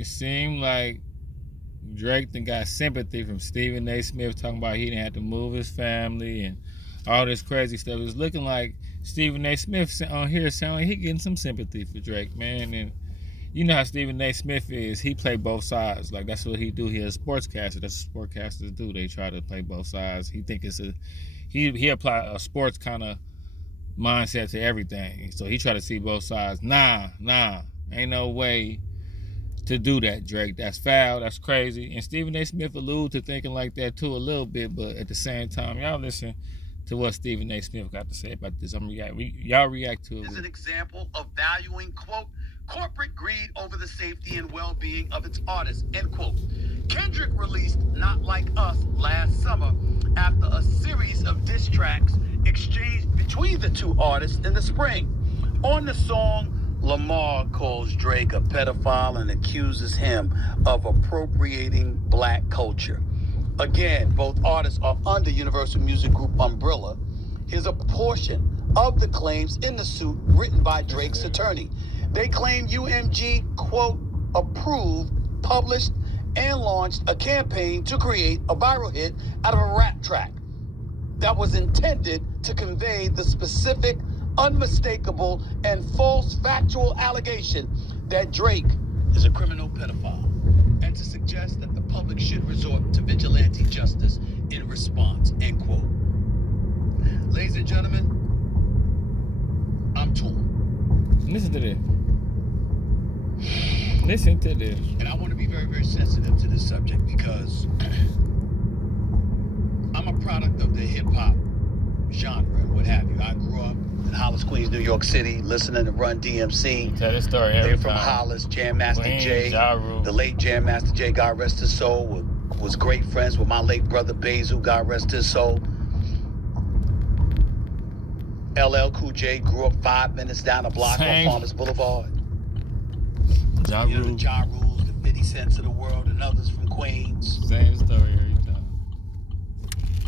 it seemed like Drake then got sympathy from Stephen A. Smith talking about he didn't have to move his family and all this crazy stuff. It was looking like Stephen A. Smith on here sounding like he getting some sympathy for Drake, man. And you know how Stephen A. Smith is. He play both sides. Like, that's what he do. He a sportscaster. That's what sportscasters do. They try to play both sides. He think it's he apply a sports kind of mindset to everything. So he try to see both sides. Nah. Ain't no way to do that, Drake. That's foul. That's crazy. And Stephen A. Smith allude to thinking like that too a little bit, but at the same time, y'all listen to what Stephen A. Smith got to say about this. Y'all react to it. Is an example of valuing, quote, corporate greed over the safety and well-being of its artists, end quote. Kendrick released Not Like Us last summer after a series of diss tracks exchanged between the two artists in the spring. On the song, Lamar calls Drake a pedophile and accuses him of appropriating black culture. Again, both artists are under Universal Music Group umbrella. Here's a portion of the claims in the suit written by Drake's attorney. They claim UMG, quote, approved, published, and launched a campaign to create a viral hit out of a rap track that was intended to convey the specific, unmistakable, and false factual allegation that Drake is a criminal pedophile, and to suggest that the public should resort to vigilante justice in response, end quote. Ladies and gentlemen, I'm torn. Listen to this. Listen to this. And I want to be very, very sensitive to this subject because I'm a product of the hip-hop genre and what have you. I grew up in Hollis, Queens, New York City, listening to Run DMC. Tell this story every They're from time. Hollis. Jam Master Queens, Jay, Ja Rule. the late Jam Master Jay, God rest his soul, was great friends with my late brother Basil, God rest his soul. LL Cool J grew up 5 minutes down the block Same. on Farmers Boulevard. Ja You know, Rule. the Ja Rules, the 50 Cents of the world, and others from Queens. Same story every time.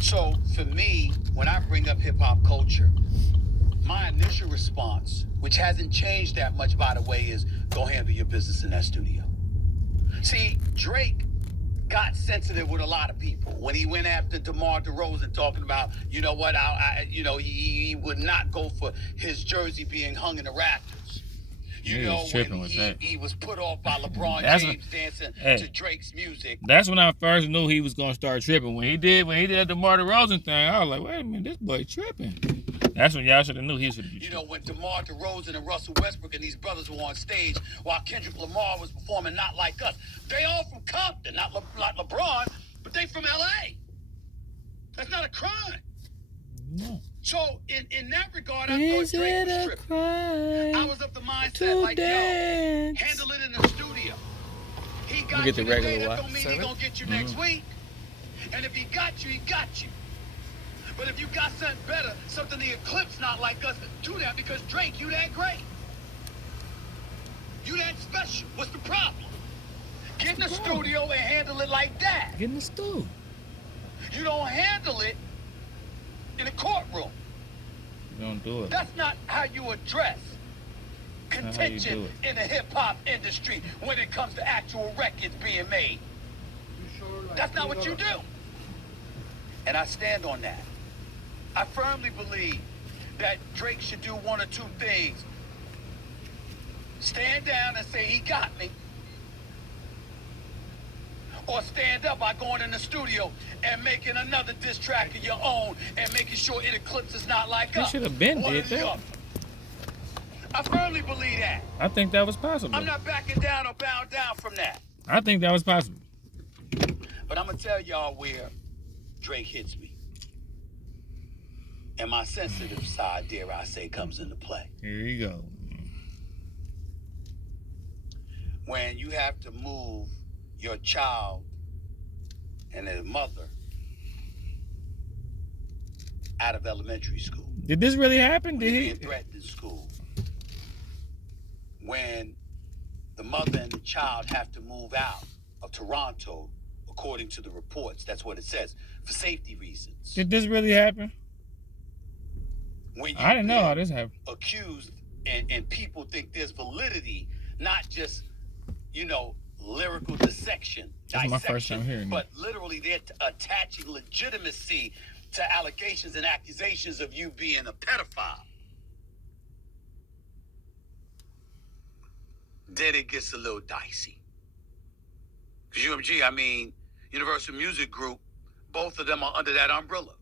So for me, when I bring up hip hop culture, my initial response, which hasn't changed that much, by the way, is go handle your business in that studio. See, Drake got sensitive with a lot of people when he went after DeMar DeRozan, talking about, you know what, he would not go for his jersey being hung in the rafters. You He know, was tripping when with that. he was put off by LeBron That's James dancing hey. to Drake's music. That's when I first knew he was gonna start tripping. When he did that DeMar DeRozan thing, I was like, wait a minute, this boy tripping. That's when y'all should have knew he should be tripping. You know, when DeMar DeRozan and Russell Westbrook and these brothers were on stage while Kendrick Lamar was performing Not Like Us. They all from Compton, not LeBron, but they from L.A. That's not a crime. No. So, in that regard, I thought Drake was tripping. I was of the mindset like, yo, handle it in the studio. He got you the today, regular that don't mean he gonna get you next week. And if he got you, he got you. But if you got something better, something the Eclipse Not Like Us, do that, because Drake, you that great. You that special. What's the problem? Get in the studio and handle it like that. Get in the stool. You don't handle it in a courtroom. You don't do it. That's not how you address contention do in the hip-hop industry when it comes to actual records being made. That's not what you do. And I stand on that. I firmly believe that Drake should do one or two things. Stand down and say, he got me. Or stand up by going in the studio and making another diss track of your own and making sure it eclipses Not Like Us. He should have been One did or the that. other. I firmly believe that. I think that was possible. I'm not backing down or bowing down from that. I think that was possible. But I'm going to tell y'all where Drake hits me. And my sensitive side, dare I say, comes into play. Here you go. When you have to move your child and their mother out of elementary school. Did this really happen? Did Being he? threatened in school. When the mother and the child have to move out of Toronto, according to the reports, that's what it says, for safety reasons. Did this really happen? When I didn't know how this happened. Accused and people think there's validity, not just, lyrical dissection. That's my first time hearing but literally they're attaching legitimacy to allegations and accusations of you being a pedophile. Then it gets a little dicey. Because UMG, I mean, Universal Music Group, both of them are under that umbrella.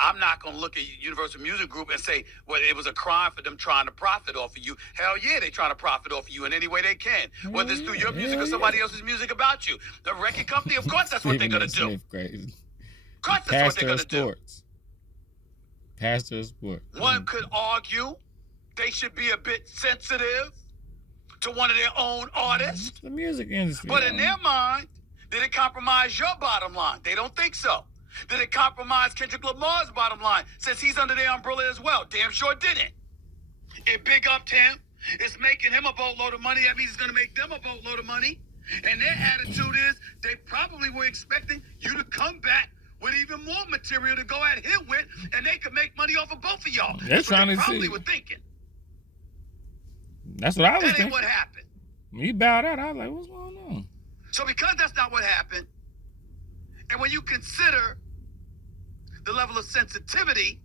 I'm not going to look at Universal Music Group and say, well, it was a crime for them trying to profit off of you. Hell yeah, they trying to profit off of you in any way they can. Whether it's through your music or somebody else's music about you. The record company, of course, that's what they're going to do. Crazy. Of course, that's what they're going to do. Pastor of sports. One could argue they should be a bit sensitive to one of their own artists. The music industry. But in their mind, did it compromise your bottom line? They don't think so. Did it compromise Kendrick Lamar's bottom line since he's under their umbrella as well? Damn sure didn't. It big up him. It's making him a boatload of money. That means it's going to make them a boatload of money. And their attitude is they probably were expecting you to come back with even more material to go at him with, and they could make money off of both of y'all. They're trying to see. Probably were thinking. That's what I was That thinking. ain't what happened. When you bowed out, I was like, what's going on? So because that's not what happened, and when you consider the level of sensitivity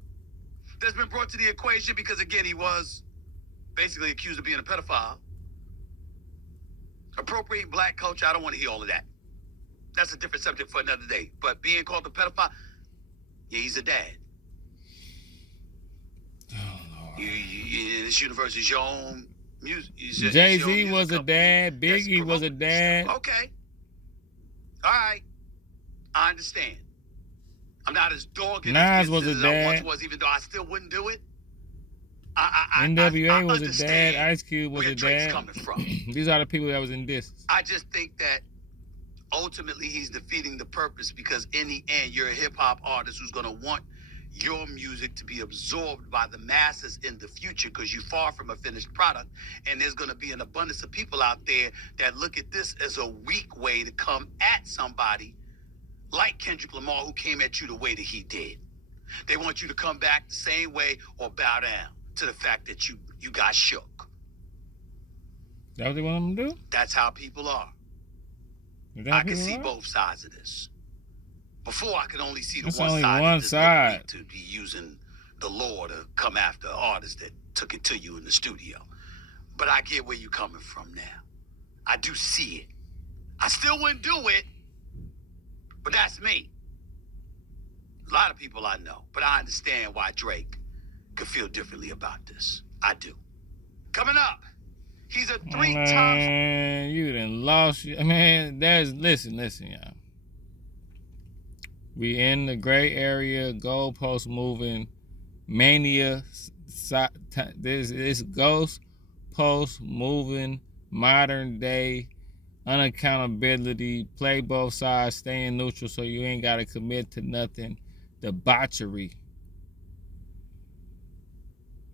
that's been brought to the equation, because again, he was basically accused of being a pedophile, appropriating black culture, I don't want to hear all of that. That's a different subject for another day. But being called a pedophile, yeah, he's a dad. This universe is your own music. Jay-Z was a dad. Biggie was a dad. Okay. All right. I understand. I'm not as dogged Nas was a as dad. I once was, even though I still wouldn't do it. NWA was a dad. understand Ice Cube was where a Drake's dad. coming from. These are the people that was in this. I just think that ultimately he's defeating the purpose, because in the end, you're a hip hop artist who's going to want your music to be absorbed by the masses in the future, because you're far from a finished product. And there's going to be an abundance of people out there that look at this as a weak way to come at somebody like Kendrick Lamar, who came at you the way that he did. They want you to come back the same way or bow down to the fact that you got shook. That what they want them to do? That's how people are. I can see both sides of this. Before, I could only see the That's one only side. one side. To be using the law to come after artists that took it to you in the studio. But I get where you're coming from now. I do see it. I still wouldn't do it, but that's me. A lot of people I know, but I understand why Drake could feel differently about this. I do. Coming up, he's a three-time... Man, you done lost... Man, listen, y'all. We in the gray area, goalpost moving, mania. This ghost post moving, modern day, unaccountability, play both sides, staying neutral so you ain't got to commit to nothing, debauchery.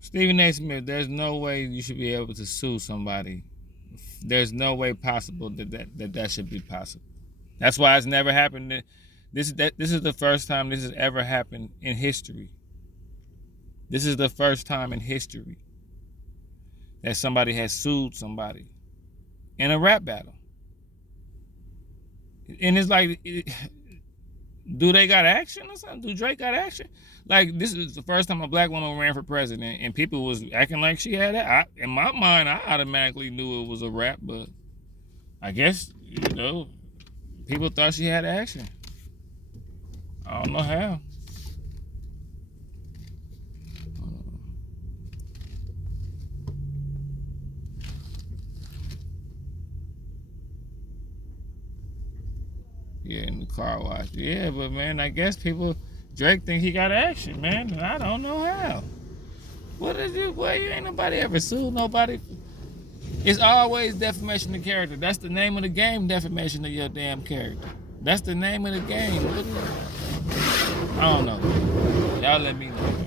Stephen A. Smith, there's no way you should be able to sue somebody. There's no way possible that should be possible. That's why it's never happened. This is the first time this has ever happened in history. This is the first time in history that somebody has sued somebody in a rap battle. And it's like, do they got action or something? Do Drake got action? Like, this is the first time a black woman ran for president and people was acting like she had it. In my mind, I automatically knew it was a rap, but I guess, people thought she had action. I don't know how. Yeah, in the car wash. Yeah, but man, I guess Drake think he got action, man. And I don't know how. What is it? Boy, you ain't nobody ever sued nobody. It's always defamation of character. That's the name of the game, defamation of your damn character. That's the name of the game. I don't know. Y'all let me know.